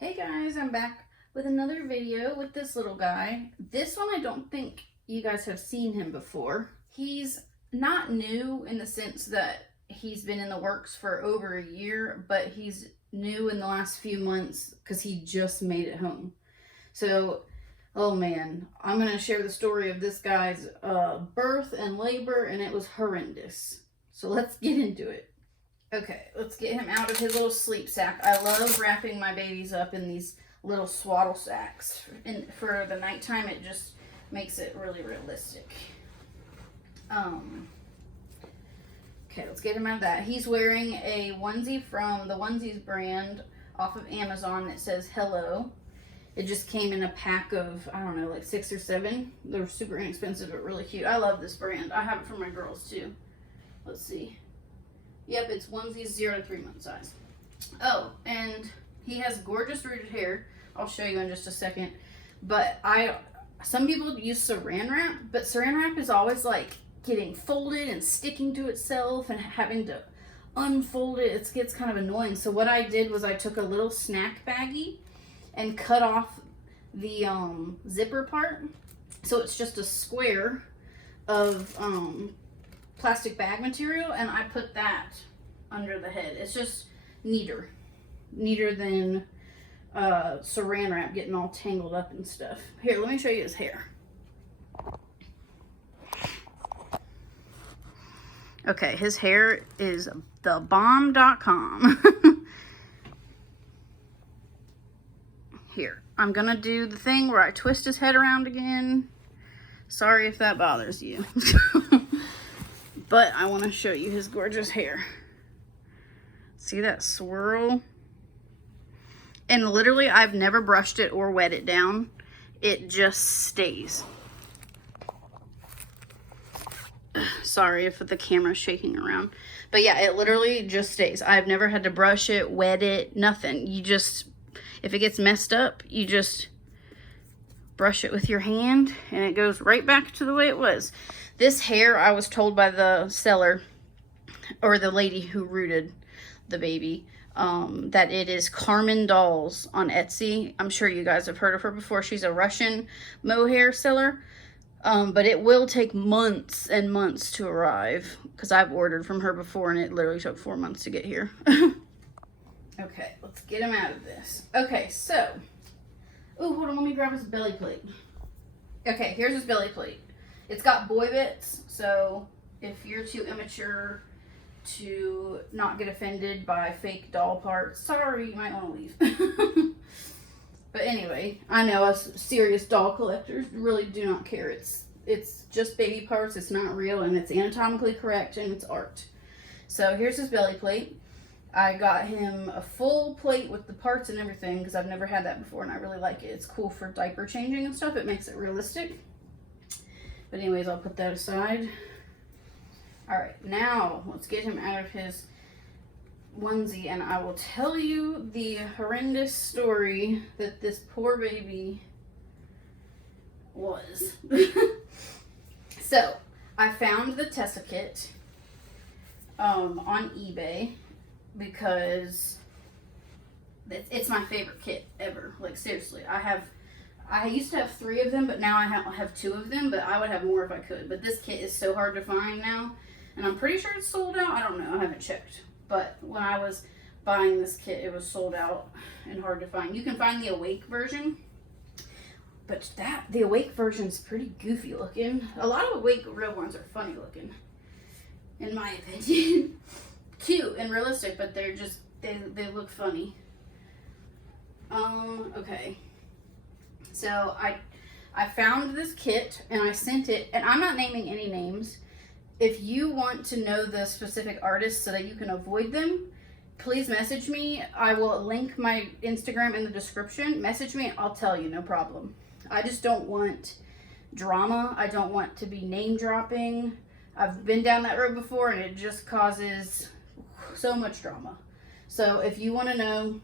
Hey guys, I'm back with another video with this little guy. This one I don't think you guys have seen him before. He's not new in the sense that he's been in the works for over a year, but he's new in the last few months because he just made it home. So, oh man, I'm going to share the story of this guy's birth and labor, and it was horrendous. So let's get into it. Okay, let's get him out of his little sleep sack. I love wrapping my babies up in these little swaddle sacks. And for the nighttime, it just makes it really realistic. Okay, let's get him out of that. He's wearing a onesie from the Onesies brand off of Amazon that says hello. It just came in a pack of, I don't know, like 6 or 7. They're super inexpensive, but really cute. I love this brand. I have it for my girls too. Let's see. Yep, it's onesies 0 to 3 month size. Oh, and he has gorgeous rooted hair. I'll show you in just a second. But some people use saran wrap, but saran wrap is always like getting folded and sticking to itself and having to unfold it. It gets kind of annoying. So what I did was I took a little snack baggie and cut off the zipper part. So it's just a square of plastic bag material, and I put that under the head. It's just neater than saran wrap getting all tangled up and stuff. Here, let me show you his hair. Okay, his hair is thebomb.com. Here, I'm gonna do the thing where I twist his head around again. Sorry if that bothers you. But I want to show you his gorgeous hair. See that swirl? And literally, I've never brushed it or wet it down. It just stays. Sorry if the camera's shaking around. But yeah, it literally just stays. I've never had to brush it, wet it, nothing. You just, if it gets messed up, you just brush it with your hand and it goes right back to the way it was. This hair, I was told by the seller, or the lady who rooted the baby, that it is Carmen Dolls on Etsy. I'm sure you guys have heard of her before. She's a Russian mohair seller, but it will take months and months to arrive because I've ordered from her before and it literally took 4 months to get here. Okay, let's get him out of this. Okay, so, oh, hold on, let me grab his belly plate. Okay, here's his belly plate. It's got boy bits, so if you're too immature to not get offended by fake doll parts, sorry, you might want to leave. But anyway, I know us serious doll collectors really do not care. It's just baby parts, it's not real, and it's anatomically correct, and it's art. So here's his belly plate. I got him a full plate with the parts and everything because I've never had that before, and I really like it. It's cool for diaper changing and stuff. It makes it realistic. But anyways, I'll put that aside. All right, now let's get him out of his onesie, and I will tell you the horrendous story that this poor baby was. So, I found the Tessa kit on eBay because it's my favorite kit ever. Like, seriously, I used to have 3 of them, but now I have 2 of them, but I would have more if I could. But this kit is so hard to find now, and I'm pretty sure it's sold out. I don't know. I haven't checked. But when I was buying this kit, it was sold out and hard to find. You can find the Awake version, but the Awake version's pretty goofy looking. A lot of Awake real ones are funny looking, in my opinion. Cute and realistic, but they're just, they look funny. Okay. So I found this kit and I sent it, and I'm not naming any names. If you want to know the specific artists so that you can avoid them, please message me. I will link my Instagram in the description. Message me, I'll tell you, no problem. I just don't want drama. I don't want to be name dropping. I've been down that road before and it just causes so much drama. So if you want to know,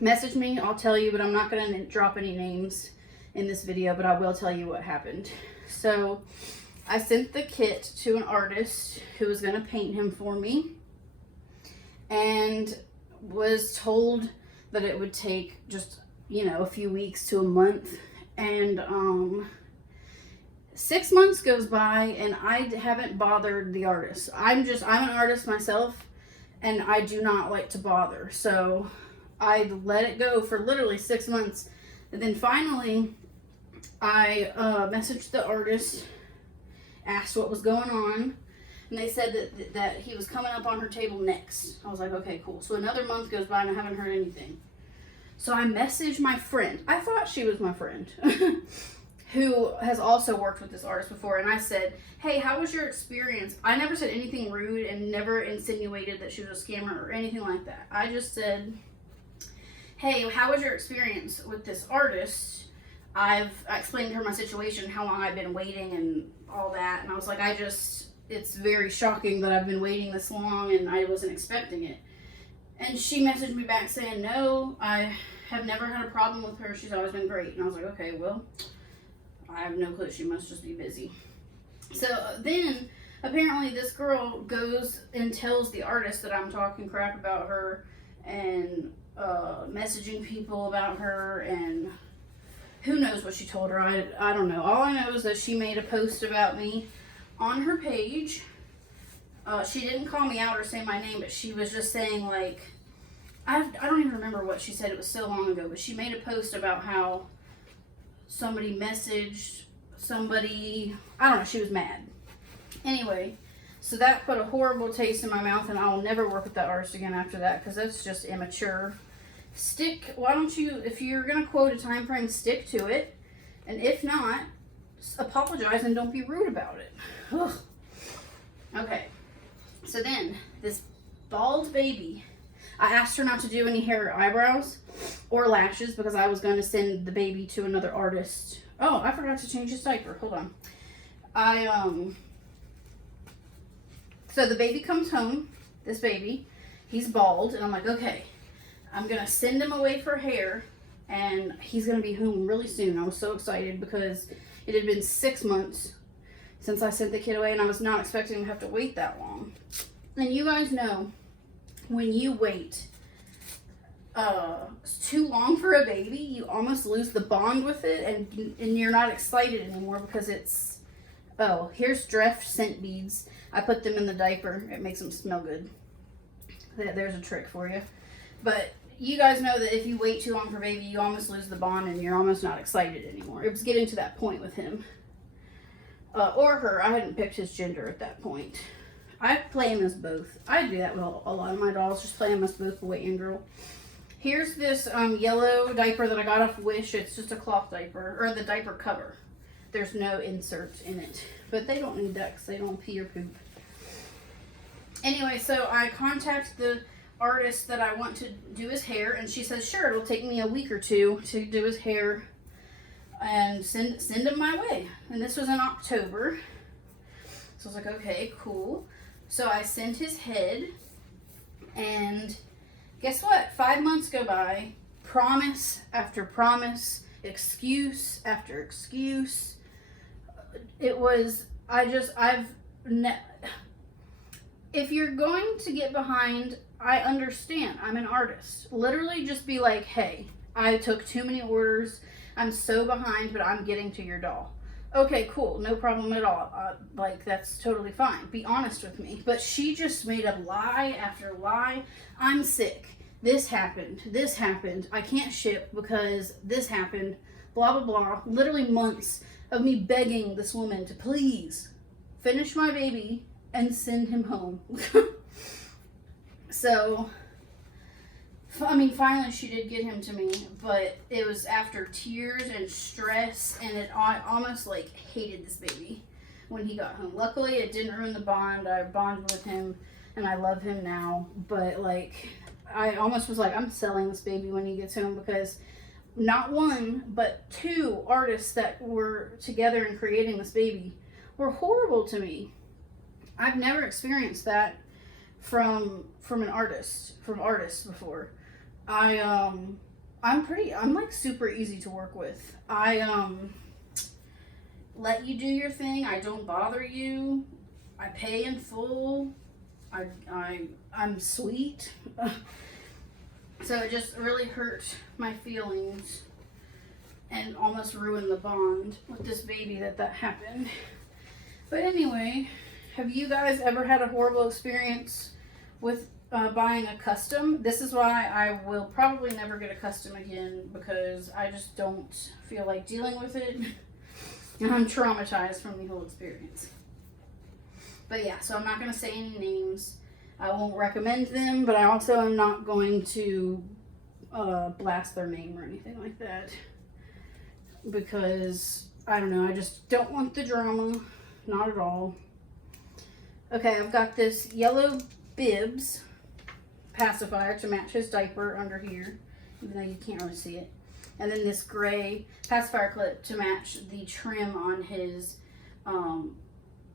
message me, I'll tell you, but I'm not going to drop any names in this video, but I will tell you what happened. So I sent the kit to an artist who was going to paint him for me, and was told that it would take just you know, a few weeks to a month. And 6 months goes by and I haven't bothered the artist. I'm an artist myself and I do not like to bother. So I let it go for literally 6 months. And then finally I messaged the artist, asked what was going on. And they said that he was coming up on her table next. I was like, okay, cool. So another month goes by and I haven't heard anything. So I messaged my friend. I thought she was my friend. Who has also worked with this artist before. And I said, hey, how was your experience? I never said anything rude and never insinuated that she was a scammer or anything like that. I just said, hey, how was your experience with this artist? I explained to her my situation, how long I've been waiting and all that. And I was like, it's very shocking that I've been waiting this long and I wasn't expecting it. And she messaged me back saying, no, I have never had a problem with her. She's always been great. And I was like, okay, well, I have no clue. She must just be busy. So then apparently this girl goes and tells the artist that I'm talking crap about her and messaging people about her, and who knows what she told her. I don't know. All I know is that she made a post about me on her page. She didn't call me out or say my name, but she was just saying, like, I don't even remember what she said. It was so long ago, but she made a post about how somebody messaged somebody. I don't know. She was mad. Anyway, so that put a horrible taste in my mouth, and I will never work with that artist again after that because that's just immature. Why don't you, if you're going to quote a time frame, stick to it. And if not, apologize and don't be rude about it. Ugh. Okay. So then, this bald baby, I asked her not to do any hair or eyebrows or lashes because I was going to send the baby to another artist. Oh, I forgot to change his diaper. Hold on. So the baby comes home, this baby, he's bald, and I'm like, okay, I'm going to send him away for hair, and he's going to be home really soon. I was so excited because it had been 6 months since I sent the kid away, and I was not expecting to have to wait that long. And you guys know, when you wait too long for a baby, you almost lose the bond with it, and you're not excited anymore because it's, oh, here's Dreft scent beads. I put them in the diaper. It makes them smell good. There's a trick for you. But you guys know that if you wait too long for a baby, you almost lose the bond and you're almost not excited anymore. It was getting to that point with him. Or her. I hadn't picked his gender at that point. I play him as both. I do that with a lot of my dolls. Just play him as both boy and girl. Here's this yellow diaper that I got off Wish. It's just a cloth diaper, or the diaper cover. There's no insert in it. But they don't need that because they don't pee or poop. Anyway, so I contact the artist that I want to do his hair, and she says, sure, it'll take me a week or two to do his hair and send him my way. And this was in October. So I was like, okay, cool. So I sent his head, and guess what? 5 months go by, promise after promise, excuse after excuse. It was, if you're going to get behind, I understand. I'm an artist. Literally just be like, hey, I took too many orders. I'm so behind, but I'm getting to your doll. Okay, cool. No problem at all. Like, that's totally fine. Be honest with me. But she just made up lie after lie. I'm sick. This happened. This happened. I can't ship because this happened. Blah, blah, blah. Literally months of me begging this woman to please finish my baby and send him home. So, I mean, finally she did get him to me, but it was after tears and stress, and I almost, like, hated this baby when he got home. Luckily, it didn't ruin the bond. I bonded with him, and I love him now, but, like, I almost was like, I'm selling this baby when he gets home, because not one, but two artists that were together in creating this baby were horrible to me. I've never experienced that from artists before. I'm like super easy to work with. I let you do your thing. I don't bother you. I pay in full. I'm sweet. So it just really hurt my feelings and almost ruined the bond with this baby that happened. But anyway, have you guys ever had a horrible experience with buying a custom? This is why I will probably never get a custom again, because I just don't feel like dealing with it. And I'm traumatized from the whole experience. But yeah, so I'm not going to say any names. I won't recommend them, but I also am not going to blast their name or anything like that. Because, I don't know, I just don't want the drama. Not at all. Okay, I've got this yellow bibs pacifier to match his diaper under here, even though you can't really see it. And then this gray pacifier clip to match the trim on his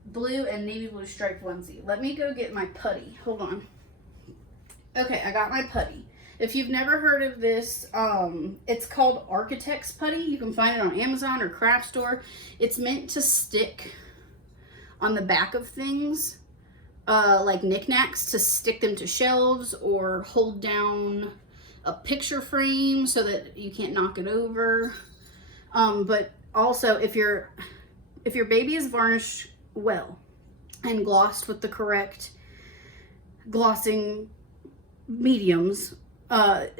blue and navy blue striped onesie. Let me go get my putty. Hold on. Okay, I got my putty. If you've never heard of this, it's called Architect's Putty. You can find it on Amazon or Craft Store. It's meant to stick on the back of things, like knickknacks, to stick them to shelves or hold down a picture frame so that you can't knock it over. But also, if your baby is varnished well and glossed with the correct glossing mediums,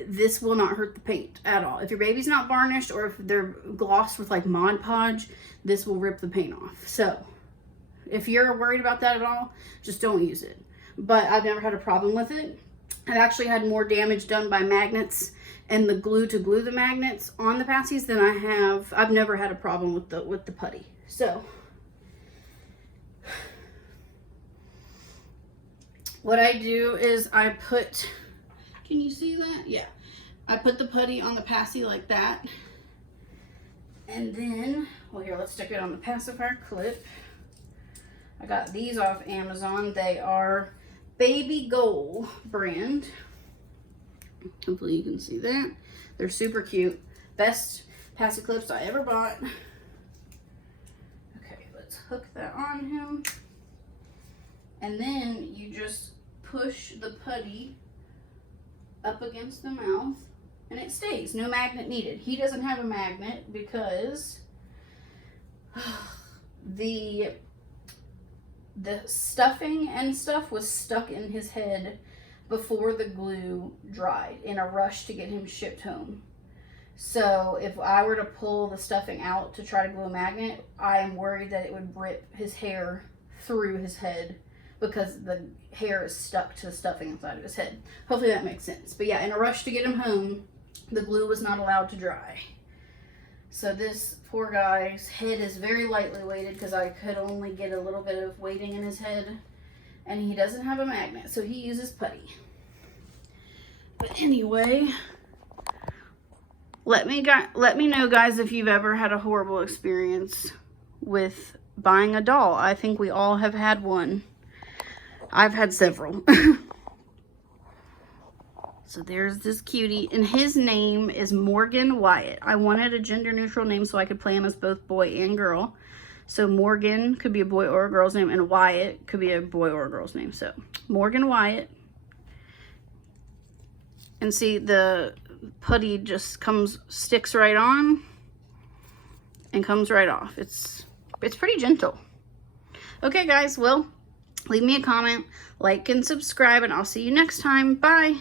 this will not hurt the paint at all. If your baby's not varnished, or if they're glossed with like Mod Podge, this will rip the paint off. So if you're worried about that at all, just don't use it. But I've never had a problem with it. I've actually had more damage done by magnets and the glue to glue the magnets on the passies than I have. I've never had a problem with the putty. So what I do is I put, can you see that? Yeah. I put the putty on the passy like that. And then, well, here, let's stick it on the pacifier clip. I got these off Amazon. They are Baby Goal brand. Hopefully you can see that. They're super cute. Best passy clips I ever bought. Okay, let's hook that on him. And then you just push the putty up against the mouth and it stays. No magnet needed. He doesn't have a magnet because the stuffing and stuff was stuck in his head before the glue dried in a rush to get him shipped home. So if I were to pull the stuffing out to try to glue a magnet, I am worried that it would rip his hair through his head because the hair is stuck to the stuffing inside of his head. Hopefully that makes sense. But yeah, in a rush to get him home, the glue was not allowed to dry. So this poor guy's head is very lightly weighted because I could only get a little bit of weighting in his head. And he doesn't have a magnet, so he uses putty. But anyway, let me know, guys, if you've ever had a horrible experience with buying a doll. I think we all have had one. I've had several. So there's this cutie, and his name is Morgan Wyatt. I wanted a gender neutral name so I could play him as both boy and girl. So Morgan could be a boy or a girl's name, and Wyatt could be a boy or a girl's name. So Morgan Wyatt. And see, the putty just sticks right on and comes right off. It's pretty gentle. Okay, guys, well, leave me a comment, like, and subscribe, and I'll see you next time. Bye.